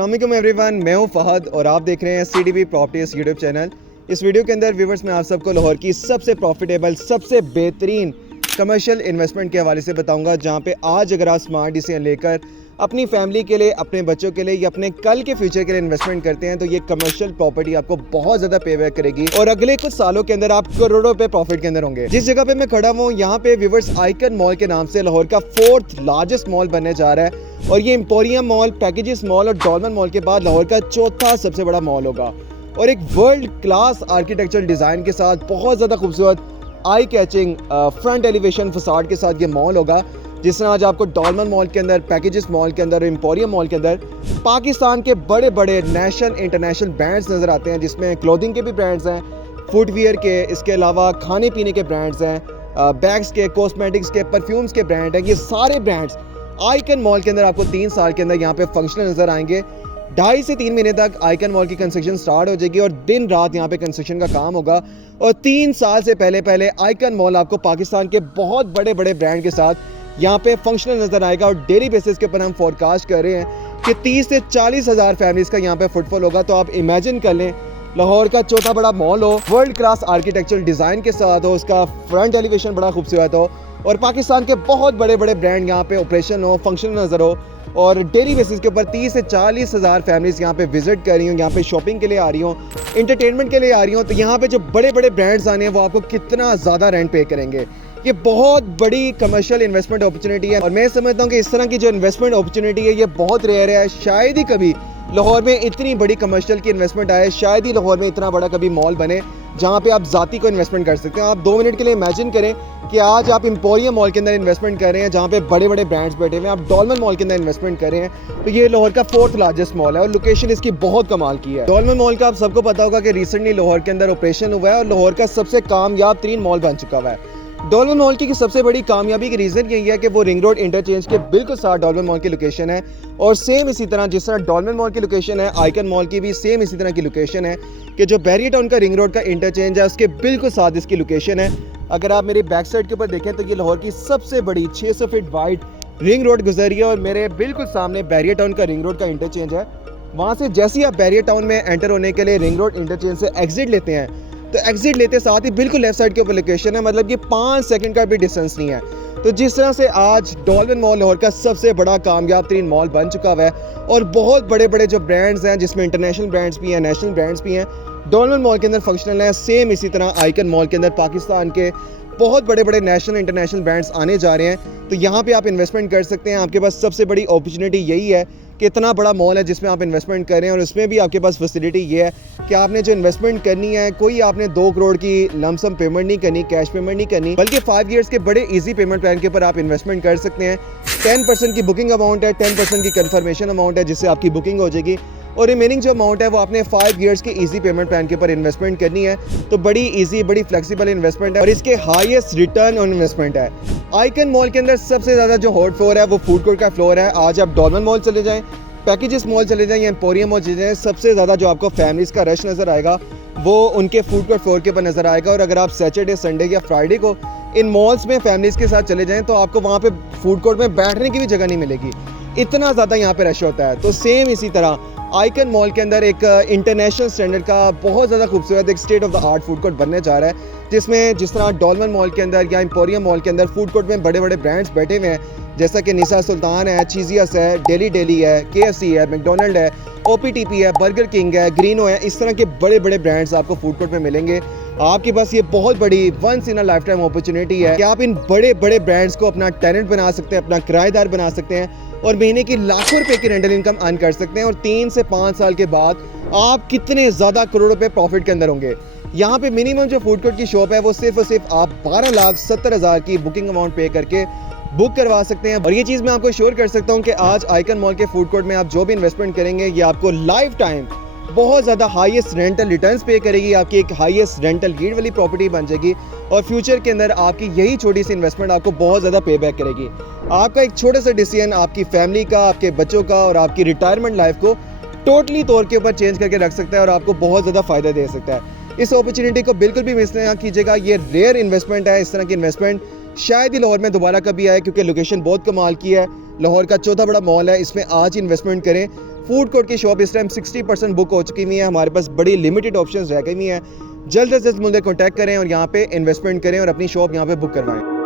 अस्सलाम वालेकुम एवरीवन, मैं हूं फहद और आप देख रहे हैं CDB प्रॉपर्टीज यूट्यूब चैनल। इस वीडियो के अंदर व्यूवर्स मैं आप सबको लाहौर की सबसे प्रॉफिटेबल, सबसे बेहतरीन कमर्शियल इन्वेस्टमेंट के हवाले से बताऊंगा, जहां पे आज अगर आप स्मार्ट डिसीजन लेकर अपनी फैमिली के लिए, अपने बच्चों के लिए या अपने कल के फ्यूचर के लिए इन्वेस्टमेंट करते हैं तो ये कमर्शियल प्रॉपर्टी आपको बहुत ज़्यादा पे बैक करेगी और अगले कुछ सालों के अंदर आप करोड़ों पे प्रॉफिट के अंदर होंगे। जिस जगह पे मैं खड़ा हूँ यहाँ पे व्यूवर्स आइकन मॉल के नाम से लाहौर का 4th लार्जेस्ट मॉल बनने जा रहा है और ये एम्पोरियम मॉल, पैकेजेस मॉल और डॉल्मन मॉल के बाद लाहौर का चौथा सबसे बड़ा मॉल होगा और एक वर्ल्ड क्लास आर्किटेक्चरल डिज़ाइन के साथ बहुत ज़्यादा खूबसूरत eye catching front elevation facade के साथ ये मॉल होगा। जिस तरह आज आपको डॉल्मन मॉल के अंदर, पैकेजेस मॉल के अंदर, एम्पोरियम मॉल के अंदर पाकिस्तान के बड़े बड़े नेशनल इंटरनेशनल ब्रांड्स नज़र आते हैं, जिसमें क्लोथिंग के भी ब्रांड्स हैं, फुटवियर के, इसके अलावा खाने पीने के ब्रांड्स हैं, बैग्स के, कॉस्मेटिक्स के, परफ्यूम्स के ब्रांड हैं। ये सारे ब्रांड्स आइकन मॉल के अंदर आपको 3 साल के अंदर यहाँ पे फंक्शनल नज़र आएंगे। 2.5 से 3 महीने तक आइकन मॉल की कंस्ट्रक्शन स्टार्ट हो जाएगी और दिन रात यहाँ पे कंस्ट्रक्शन का काम होगा और 3 साल से पहले आइकन मॉल आपको पाकिस्तान के बहुत बड़े बड़े ब्रांड के साथ यहाँ पे फंक्शनल नज़र आएगा और डेली बेसिस के ऊपर हम फोरकास्ट कर रहे हैं कि 30 से 40 हज़ार फैमिलीज़ का यहाँ पे फुटफॉल होगा। तो आप इमेजिन कर लें, लाहौर का चौथा बड़ा मॉल हो, वर्ल्ड क्लास आर्किटेक्चरल डिज़ाइन के साथ हो, उसका फ्रंट एलिवेशन बड़ा खूबसूरत हो और पाकिस्तान के बहुत बड़े बड़े ब्रांड यहाँ पे ऑपरेशन हो, फंक्शनल नज़र हो और डेली बेसिस के ऊपर 30 से 40 हज़ार फैमिलीज़ यहाँ पे विजिट कर रही हूँ, यहाँ पे शॉपिंग के लिए आ रही हूँ, इंटरटेनमेंट के लिए आ रही हूँ। तो यहाँ पे जो बड़े बड़े ब्रांड्स आने हैं वो आपको कितना ज़्यादा रेंट पे करेंगे। ये बहुत बड़ी कमर्शियल इन्वेस्टमेंट अपॉर्चुनिटी है और मैं समझता हूँ कि इस तरह की जो इन्वेस्टमेंट अपॉर्चुनिटी है ये बहुत रेयर है। शायद ही कभी लाहौर में इतनी बड़ी कमर्शियल की इन्वेस्टमेंट आए, शायद ही लाहौर में इतना बड़ा कभी मॉल बने जहाँ पे आप ज़ाती को इन्वेस्टमेंट कर सकते हैं। आप 2 मिनट के लिए इमेजिन करें कि आज आप एम्पोरियम मॉल के अंदर इन्वेस्टमेंट कर रहे हैं जहाँ पे बड़े बड़े ब्रांड्स बैठे हुए हैं, आप डॉल्मन मॉल के अंदर इन्वेस्टमेंट कर रहे हैं तो ये लाहौर का 4th लार्जेस्ट मॉल है और लोकेशन इसकी बहुत कमाल की है। डॉल्मन मॉल का आप सबको पता होगा कि रिसेंटली लाहौर के अंदर ऑपरेशन हुआ है और लाहौर का सबसे कामयाब 3 मॉल बन चुका हुआ है। डॉल्मन मॉल की सबसे बड़ी कामयाबी की रीज़न यही है कि वो रिंग रोड इंटरचेंज के बिल्कुल साथ डॉल्मन मॉल की लोकेशन है और सेम इसी तरह जिस तरह डॉल्मन मॉल की लोकेशन है, आइकन मॉल की भी सेम इसी तरह की लोकेशन है कि जो बैरियर टाउन का रिंग रोड का इंटरचेंज है उसके बिल्कुल साथ इसकी लोकेशन है। अगर आप मेरी बैक साइड के ऊपर देखें तो ये लाहौर की सबसे बड़ी 600 फीट वाइड रिंग रोड गुजरी है और मेरे बिल्कुल सामने बैरियर टाउन का रिंग रोड का इंटरचेंज है। वहाँ से जैसे ही आप बैरियर टाउन में एंटर होने के लिए रिंग रोड इंटरचेंज से एग्जिट लेते हैं तो एग्जिट लेते साथ ही बिल्कुल लेफ्ट साइड के ऊपर लोकेशन है, मतलब ये 5 सेकंड का भी डिस्टेंस नहीं है। तो जिस तरह से आज डॉल्मन मॉल लाहौर का सबसे बड़ा कामयाब 3 मॉल बन चुका हुआ है और बहुत बड़े बड़े जो ब्रांड्स हैं जिसमें इंटरनेशनल ब्रांड्स भी हैं, नेशनल ब्रांड्स भी हैं, डॉल्मन मॉल के अंदर फंक्शनल है। सेम इसी तरह आइकन मॉल के अंदर पाकिस्तान के बहुत बड़े बड़े नेशनल इंटरनेशनल ब्रांड्स आने जा रहे हैं तो यहाँ पे आप इन्वेस्टमेंट कर सकते हैं। आपके पास सबसे बड़ी अपॉर्चुनिटी यही है कि इतना बड़ा मॉल है जिसमें आप इन्वेस्टमेंट कर रहे हैं और उसमें भी आपके पास फैसिलिटी ये है कि आपने जो इन्वेस्टमेंट करनी है, कोई आपने 2 करोड़ की लमसम पेमेंट नहीं करनी, कैश पेमेंट नहीं करनी, बल्कि 5 ईयर्स के बड़े इजी पेमेंट प्लान के ऊपर आप इन्वेस्टमेंट कर सकते हैं। 10% की बुकिंग अमाउंट है, 10% की कन्फर्मेशन अमाउंट है जिससे आपकी बुकिंग हो जाएगी और रिमेनिंग जो अमाउंट है वो आपने 5 ईयर्स के इजी पेमेंट प्लान के ऊपर इन्वेस्टमेंट करनी है। तो बड़ी इजी, बड़ी फ्लेक्सिबल इन्वेस्टमेंट है और इसके हाईएस्ट रिटर्न ऑन इन्वेस्टमेंट है। आइकन मॉल के अंदर सबसे ज़्यादा जो हॉट फ्लोर है वो फूड कोर्ट का फ्लोर है। आज आप डॉल्मन मॉल चले जाएँ, पैकेजेस मॉल चले जाएँ या एम्पोरियम मॉल चले जाएँ, सबसे ज़्यादा जो आपको फैमिलीज़ का रश नज़र आएगा वो उनके फूड कोर्ट फ्लोर के ऊपर नज़र आएगा। और अगर आप सैटरडे, संडे या फ्राइडे को इन मॉल्स में फैमिलीज़ के साथ चले जाएँ तो आपको वहाँ पे फूड कोर्ट में बैठने की भी जगह नहीं मिलेगी, इतना ज़्यादा यहाँ पे रश होता है। तो सेम इसी तरह आइकन मॉल के अंदर एक इंटरनेशनल स्टैंडर्ड का बहुत ज़्यादा खूबसूरत एक state of the art food court बनने जा रहा है जिसमें जिस तरह डॉल्मन मॉल के अंदर या एम्पोरियम मॉल के अंदर फूड कोर्ट में बड़े बड़े ब्रांड्स बैठे हुए हैं जैसा कि निसा सुल्तान है, चीज़ियस है, डेली है, KFC है, मैकडोनल्ड है, OPTP है, बर्गर किंग है, ग्रीनो है। इस तरह के बड़े बड़े ब्रांड्स आपको फूड कोर्ट में मिलेंगे। आपके पास ये बहुत बड़ी once in a lifetime opportunity है कि आप इन बड़े बड़े ब्रांड्स को अपना टेनेंट बना सकते हैं, अपना किराएदार बना सकते हैं और महीने की लाखों रुपए की रेंटल इनकम अर्न कर सकते हैं और 3 से 5 साल के बाद आप कितने ज़्यादा करोड़ों पे प्रॉफिट के अंदर होंगे। यहाँ पे मिनिमम जो फूड कोर्ट की शॉप है वो सिर्फ और सिर्फ आप 12,70,000 की बुकिंग अमाउंट पे करके बुक करवा सकते हैं। और ये चीज़ मैं आपको श्योर कर सकता हूँ कि आज आइकन मॉल के फूड कोर्ट में आप जो भी इन्वेस्टमेंट करेंगे ये आपको लाइफ टाइम बहुत ज़्यादा हाईएस्ट रेंटल रिटर्न्स पे करेगी, आपकी एक हाईएस्ट रेंटल यील्ड वाली प्रॉपर्टी बन जाएगी और फ्यूचर के अंदर आपकी यही छोटी सी इन्वेस्टमेंट आपको बहुत ज़्यादा पे बैक करेगी। आपका एक छोटा सा डिसीजन आपकी फैमिली का, आपके बच्चों का और आपकी रिटायरमेंट लाइफ को टोटली तौर के ऊपर चेंज करके रख सकता है और आपको बहुत ज़्यादा फ़ायदा दे सकता है। इस अपॉर्चुनिटी को बिल्कुल भी मिस ना कीजिएगा। ये रेयर इन्वेस्टमेंट है। इस तरह की इन्वेस्टमेंट शायद ही लाहौर में दोबारा कभी आए क्योंकि लोकेशन बहुत कमाल की है। लाहौर का चौथा बड़ा मॉल है, इसमें आज इन्वेस्टमेंट करें। फूड कोर्ट की शॉप इस टाइम 60% बुक हो चुकी हुई है, हमारे पास बड़ी लिमिटेड ऑप्शंस रह गई हुई हैं। जल्द से जल्द मुझे कॉन्टैक्ट करें और यहाँ पे इन्वेस्टमेंट करें और अपनी शॉप यहाँ पे बुक करवाएं।